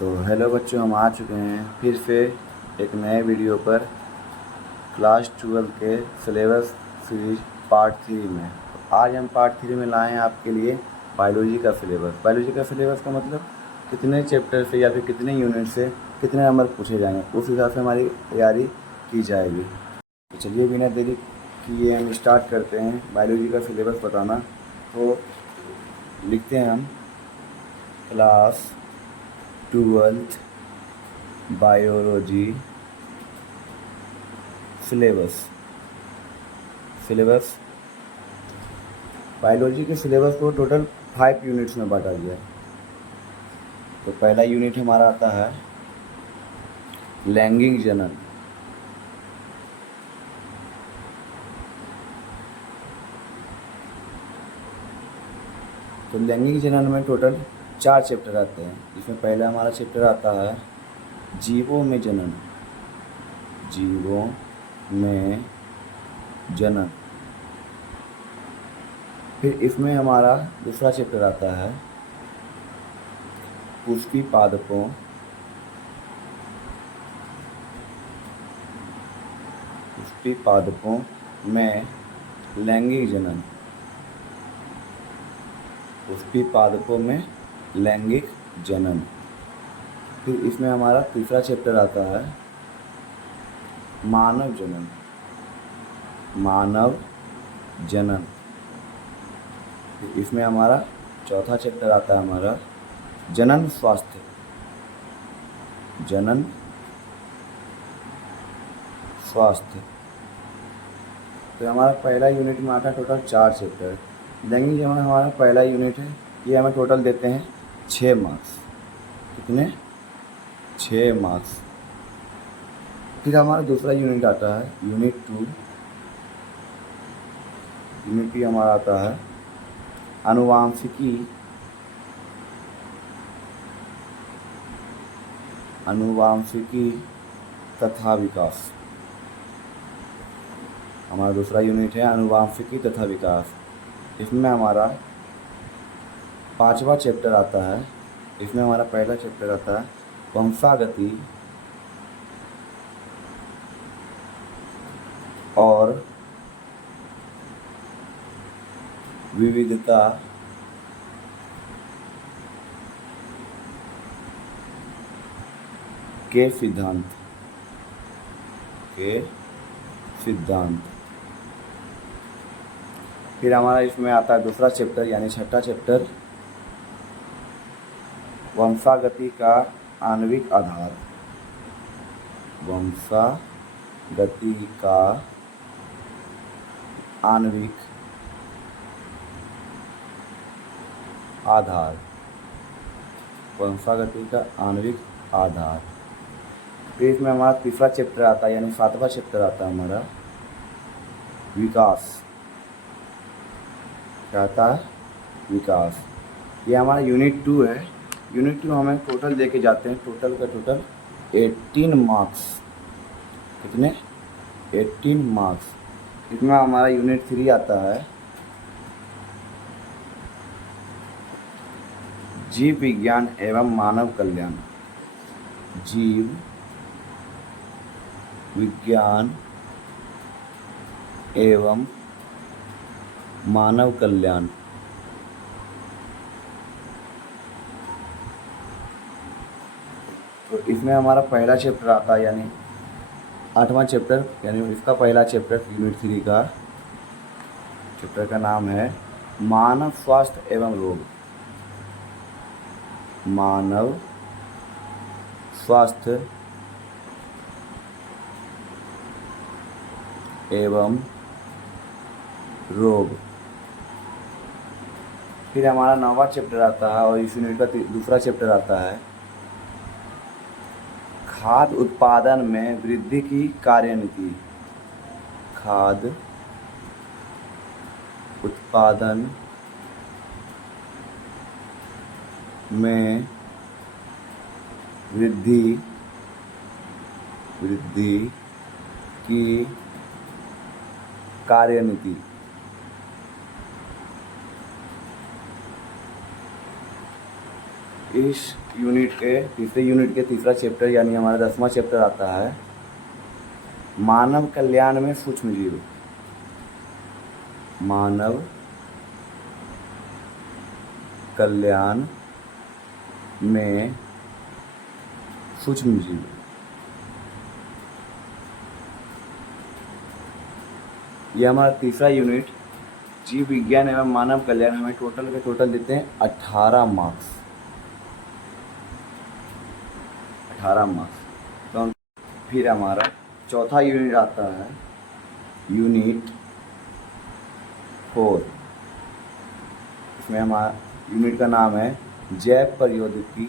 तो हेलो बच्चों, हम आ चुके हैं फिर से एक नए वीडियो पर क्लास 12 के सिलेबस सीरीज पार्ट 3 में। तो आज हम पार्ट 3 में लाए हैं आपके लिए बायोलॉजी का सिलेबस। बायोलॉजी का सिलेबस का मतलब कितने चैप्टर से या फिर कितने यूनिट से कितने नंबर पूछे जाएंगे, उस हिसाब से हमारी तैयारी की जाएगी। तो चलिए बिना देरी किए हम स्टार्ट करते हैं बायोलॉजी का सिलेबस बताना। तो लिखते हैं हम class 12th biology syllabus. Biology के सिलेबस को टोटल 5 यूनिट्स में बांटा गया है। तो पहला यूनिट हमारा आता है लैंगिक जनन। तो लैंगिक जनन में टोटल 4 चैप्टर आते हैं। इसमें पहला हमारा चैप्टर आता है जीवों में जनन। जीवों में जनन। फिर इसमें हमारा दूसरा चैप्टर आता है पुष्पी पादपों में लैंगिक जनन। पुष्पी पादपों में लैंगिक जनन। फिर इसमें हमारा तीसरा चैप्टर आता है मानव जनन। मानव जनन। इसमें हमारा चौथा चैप्टर आता है हमारा जनन स्वास्थ्य। जनन स्वास्थ्य। तो हमारा पहला यूनिट में आता है टोटल 4 चैप्टर। लैंगिक जनन हमारा पहला यूनिट है, ये हमें टोटल देते हैं 6 मार्क्स। कितने? 6 मार्क्स। फिर हमारा दूसरा यूनिट आता है यूनिट 2। यूनिट 2 हमारा आता है आनुवांशिकी तथा विकास। हमारा दूसरा यूनिट है आनुवांशिकी तथा विकास। इसमें हमारा 5वां चैप्टर आता है। इसमें हमारा पहला चैप्टर आता है वंशागति और विविधता के सिद्धांत। फिर हमारा इसमें आता है दूसरा चैप्टर यानी 6ठा चैप्टर वंशागति का आणविक आधार। वंशागति का आणविक आधार। वंशागति का आणविक आधार। फिर इसमें हमारा तीसरा चैप्टर आता है यानी 7वां चैप्टर आता है हमारा विकास। क्या आता है? विकास। ये हमारा यूनिट 2 है। यूनिट 2 हमें टोटल देके जाते हैं, टोटल का टोटल 18 मार्क्स। कितने? 18 मार्क्स। इसमें हमारा यूनिट 3 आता है जीव विज्ञान एवं मानव कल्याण। जीव विज्ञान एवं मानव कल्याण। तो इसमें हमारा पहला चैप्टर आता है यानी 8वां चैप्टर, यानी इसका पहला चैप्टर यूनिट 3 का चैप्टर का नाम है मानव स्वास्थ्य एवं रोग। मानव स्वास्थ्य एवं रोग। फिर हमारा 9वां चैप्टर आता है और इस यूनिट का दूसरा चैप्टर आता है खाद्य उत्पादन में वृद्धि की कार्यनीति। खाद्य उत्पादन में वृद्धि की कार्यनीति। इस यूनिट के तीसरे यूनिट के तीसरा चैप्टर यानी हमारा 10वां चैप्टर आता है मानव कल्याण में सूक्ष्म जीव। मानव कल्याण में सूक्ष्म जीव। यह हमारा तीसरा यूनिट जीव विज्ञान एवं मानव कल्याण हमें टोटल देते हैं 18 मार्क्स। 18 मार्क्स। तो फिर हमारा चौथा यूनिट आता है यूनिट 4। इसमें हमारा यूनिट का नाम है जैव प्रौद्योगिकी।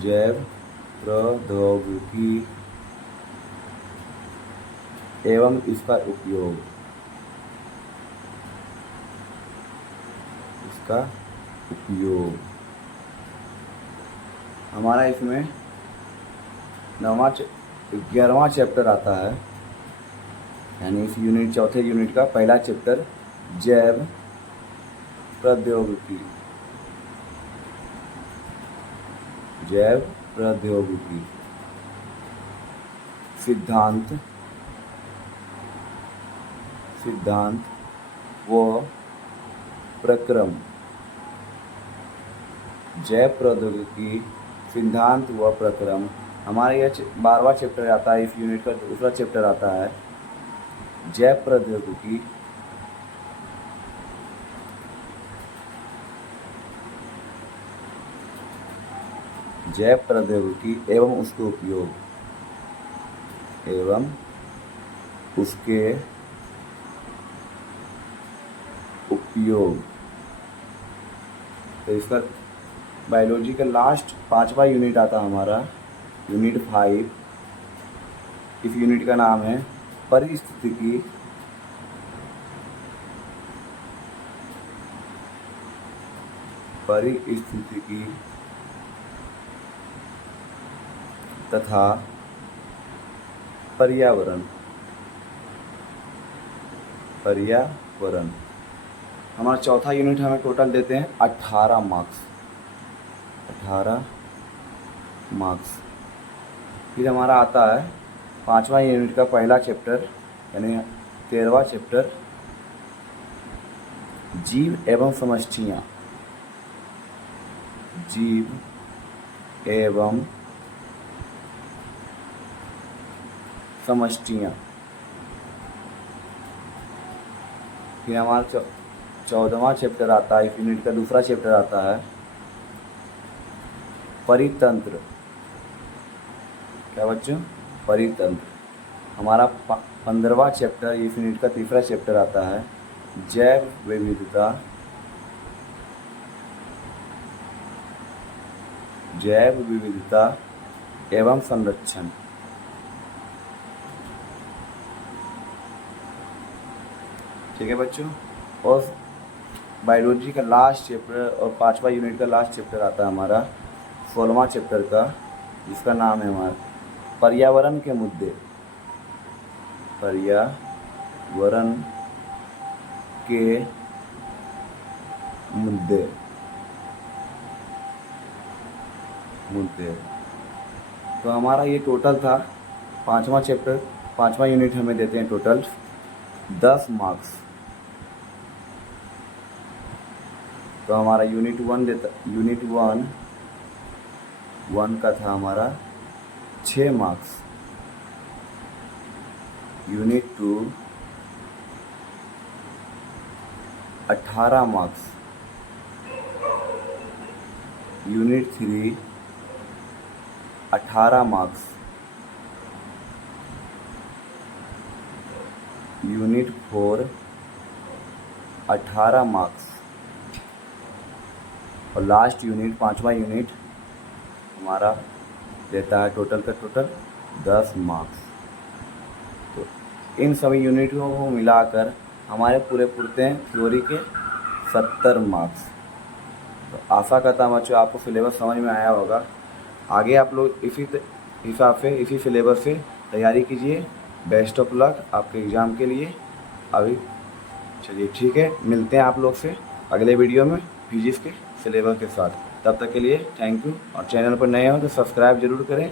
जैव प्रौद्योगिकी एवं इसका उपयोग। इसका उपयोग हमारा इसमें 11वां चैप्टर आता है यानी इस यूनिट चौथे यूनिट का पहला चैप्टर जैव प्रौद्योगिकी। जैव प्रौद्योगिकी सिद्धांत व प्रक्रम। जैव प्रौद्योगिकी सिद्धांत व प्रक्रम हमारा यह 12वां चैप्टर आता है। इस यूनिट का दूसरा चैप्टर आता है जैव प्रौद्योगिकी एवं उसके उपयोग तो इसका बायोलॉजी का लास्ट 5वां यूनिट आता हमारा यूनिट 5। इस यूनिट का नाम है परिस्थितिकी तथा पर्यावरण। हमारा चौथा यूनिट हमें टोटल देते हैं 18 मार्क्स। 18 मार्क्स। फिर हमारा आता है 5वां यूनिट का पहला चैप्टर यानी 13वां चैप्टर जीव एवं समष्टियाँ। जीव एवं समष्टियाँ। फिर हमारा 14वां चैप्टर आता है। इस यूनिट का दूसरा चैप्टर आता है परितंत्र। क्या बच्चों? परितंत्र। हमारा 15वां चैप्टर इस यूनिट का तीसरा चैप्टर आता है जैव विविधता एवं संरक्षण। ठीक है बच्चों। और बायोलॉजी का लास्ट चैप्टर और 5वां यूनिट का लास्ट चैप्टर आता है हमारा 16वां चैप्टर का, जिसका नाम है हमारा पर्यावरण के मुद्दे। पर्यावरण के मुद्दे। तो हमारा ये टोटल था 5वां चैप्टर। 5वां यूनिट हमें देते हैं टोटल 10 मार्क्स। तो हमारा यूनिट 1 का था हमारा 6 marks. Unit 2 18 marks. Unit 3 18 marks. Unit 4 18 marks. और लास्ट यूनिट 5वां यूनिट हमारा देता है टोटल का टोटल 10 मार्क्स। तो इन सभी यूनिटों को मिलाकर हमारे पूरे हैं थ्योरी के 70 मार्क्स। तो आशा करता हूँ बच्चों आपको सिलेबस समझ में आया होगा। आगे आप लोग इसी हिसाब से इसी सिलेबस से तैयारी कीजिए। बेस्ट ऑफ लक आपके एग्ज़ाम के लिए। अभी चलिए ठीक है, मिलते हैं आप लोग से अगले वीडियो में। फिजिक्स के सिलेबस के साथ। तब तक के लिए थैंक यू, और चैनल पर नए हो तो सब्सक्राइब ज़रूर करें